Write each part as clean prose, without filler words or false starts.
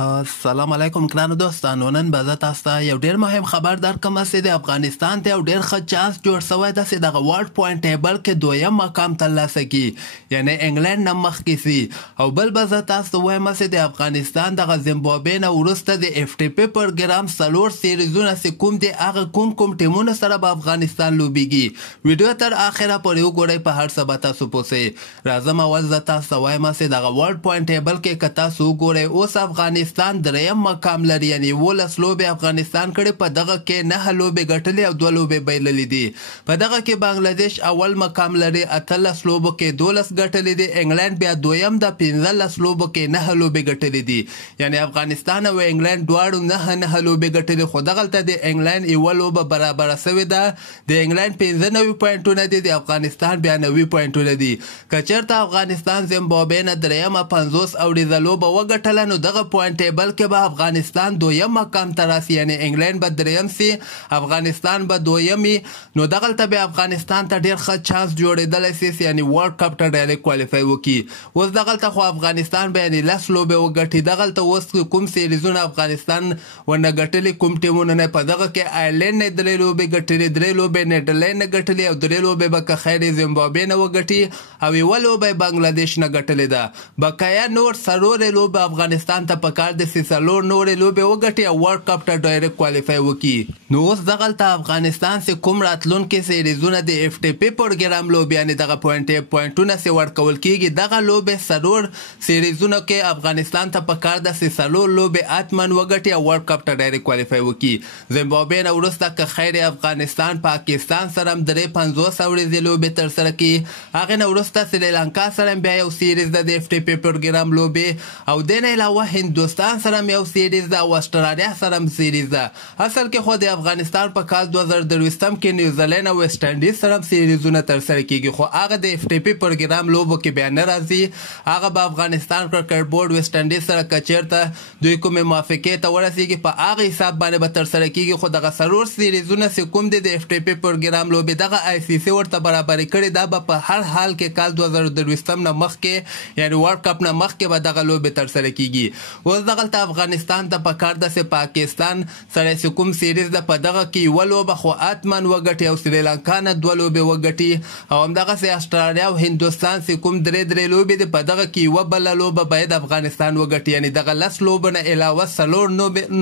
السلام علیکم ګرانو دوستانو. نن به زه تاسو ته یو ډېر مهم خبر درکړم چې د افغانستان ته یو ډېر ښه چانس جوړ شوی ده چې دغه ورلډ پوینټ ټیبل کې دویم مقام ترلاسه کړي، یعنې انګلینډ نه مخکې سي. او بل به زه تاسو ته وایم چې د افغانستان دغه زیمبابوې نه وروسته د اف ټي پي پروګرام څلور سیریزونه چې کوم دي هغه کوم ټیمونو سره به افغانستان لوبیږي. ویډیو تر اخره پورې وګورئ، په هر څه به تاسو پوه سئ. راځم اول زه تاسو ته وایم چې دغه ورلډ پوینټ ټیبل کې که تاسو وګورئ اوس افغانستان دریم مقام لري، یعنی 12 لوبې افغانستان کړي، په دغه کې 9 لوبې ګټلې او 2 لوبې بایللې دي. په دغه کې بنگلاديش اول مقام لري، 18 لوبو کې 12 ګټلې دي. انګلند بیا دویم د 15 لوبو کې 9 لوبې ګټلې دي، یعنی افغانستان او انګلند دواړو 9 لوبې ګټلې. خو دغلته د انګلند یوه لوبه برابره شوې ده، د انګلند 95 پوینټونه دي، د افغانستان بیا 90 پوینټونه دي. که چېرته افغانستان زیمبابوې نه دریمه 50 اوریزه لوبه وګټله نو دغه پوینټ ټیبل کې به افغانستان دویم مقام ته راسي، یعنی انګلند به دریم سي، افغانستان به دویمي. نو دغلته بیا افغانستان ته ډېر ښه چانس جوړېدلی سي، یعنی ورلډ کپ ته ډایرکټ کوالیفای وکړي. اوس دغلته خو افغانستان به یعنی 10 لوبې وګټي. دغلته اوس کوم سیریزونه افغانستان ونه ګټلي، کوم ټیمونه نه، په دغه کې آیرلینډ نه 3 لوبې ګټلې، 3 لوبې نیدرلینډ نه ګټلې او 3 لوبې به که خیر زیمبابوې نه وګټي او یوه لوبه بنګلاديش نه ګټلې ده. بقایا نور څلورې لوبې افغانستان ته پکار د څلور نورې لوبې وګټي او ورلډ کپ ته ډایرکټ کوالیفای وکړي. نو اوس دغلته افغانستان چې کوم راتلونکي سیریزونه د اف ټي پي پروګرام لوبې، یعنې دغه پوینټونه چې ورکول کېږي، دغه لوبې څلور سیریزونو کې افغانستان ته پکار ده چې څلور لوبې حتماً وګټي او ورلډ کپ ته ډایرکټ کوالیفای وکړي. زیمبابوې نه وروسته که خیر افغانستان پاکستان سره هم 50 اوریزې لوبې ترسره کړي. هغې نه وروسته سریلانکا سره بیا یو سیریز ده د اف ټي پي پروګرام لوبې، او دې نه علاوه هندوستان سره هم یو سیریز ده او استرالیا سره هم سیریز ده. اصل کې خو د افغانستان په کال 2023 کې نیوزیلینډ او ویسټ انډیز سره هم سیریزونه ترسره کېږي، خو هغه د اف ټي پي پروګرام لوبو کې بیا نه راځي. هغه به افغانستان کرکټ بورډ ویسټ انډیز سره که چېرته دوی کومې موافقې ته ورسېږي په هغه حساب باندې به ترسره کېږي. خو دغه څلور سیریزونه چې کوم دي د اف ټي پي پروګرام لوبې، دغه آی سی سی ورته برابرې کړې، دا به په هر حال کې کال 2023 نه مخکې، یعنی ورلډ کپ نه مخکې به دغه لوبې ترسره کېږي. اوس دغلته افغانستان ته پکار ده چې پاکستان سره چې کوم سیریز ده په دغه کې یوه لوبه خو حتماً وګټي او سریلانکا نه 2 لوبې وګټي، او همدغسې استرالیا او هندوستان چې کوم 3 لوبې دي په دغه کې یوه بله لوبه باید افغانستان وګټي، یعنی دغه 10 لوبو نه علاوه 4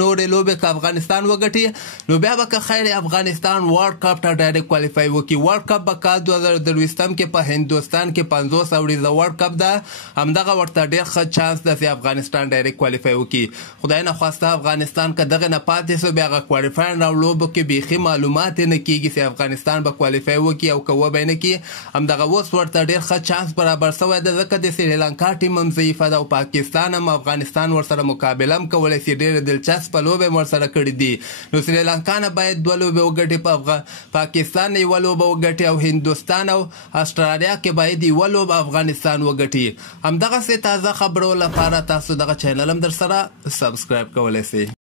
نورې لوبې که افغانستان وګټي نو بیا به که خیر افغانستان ورلډ کپ ته ډایرکټ کوالیفای وکړي. ورلډ کپ به کال 2023 کې په هندوستان کې 50 اوریزه ورلډ کپ ده، همدغه ورته ډېر ښه چانس ده چې افغانستان ډایرکټ کوالیفای وکړي. خدای نخواسته افغانستان که دغه نه پاتې شو بیا هغه کوالیفاین راوند لوبو کې بیخي معلومات یې نه کېږي چې افغانستان به کوالیفای وکړي او که وبه یې نه کړي. همدغه اوس ورته ډېر ښه چانس برابر شوی ده، ځکه د سریلانکا ټیم هم ضعیفه ده او پاکستان هم افغانستان ورسره مقابله هم کولی شي. ډېرې دلچسپه لوبې هم ورسره کړي دي. نو سریلانکا نه باید 2 لوبې وګټي، پاکستان نه 1 لوبه وګټي، او هندوستان او استرالیا کې باید 1 لوبه افغانستان وګټي. همدغسې تازه خبرو لپاره تاسو دغه چینل هم در سره سبسکرایب کولی شئ.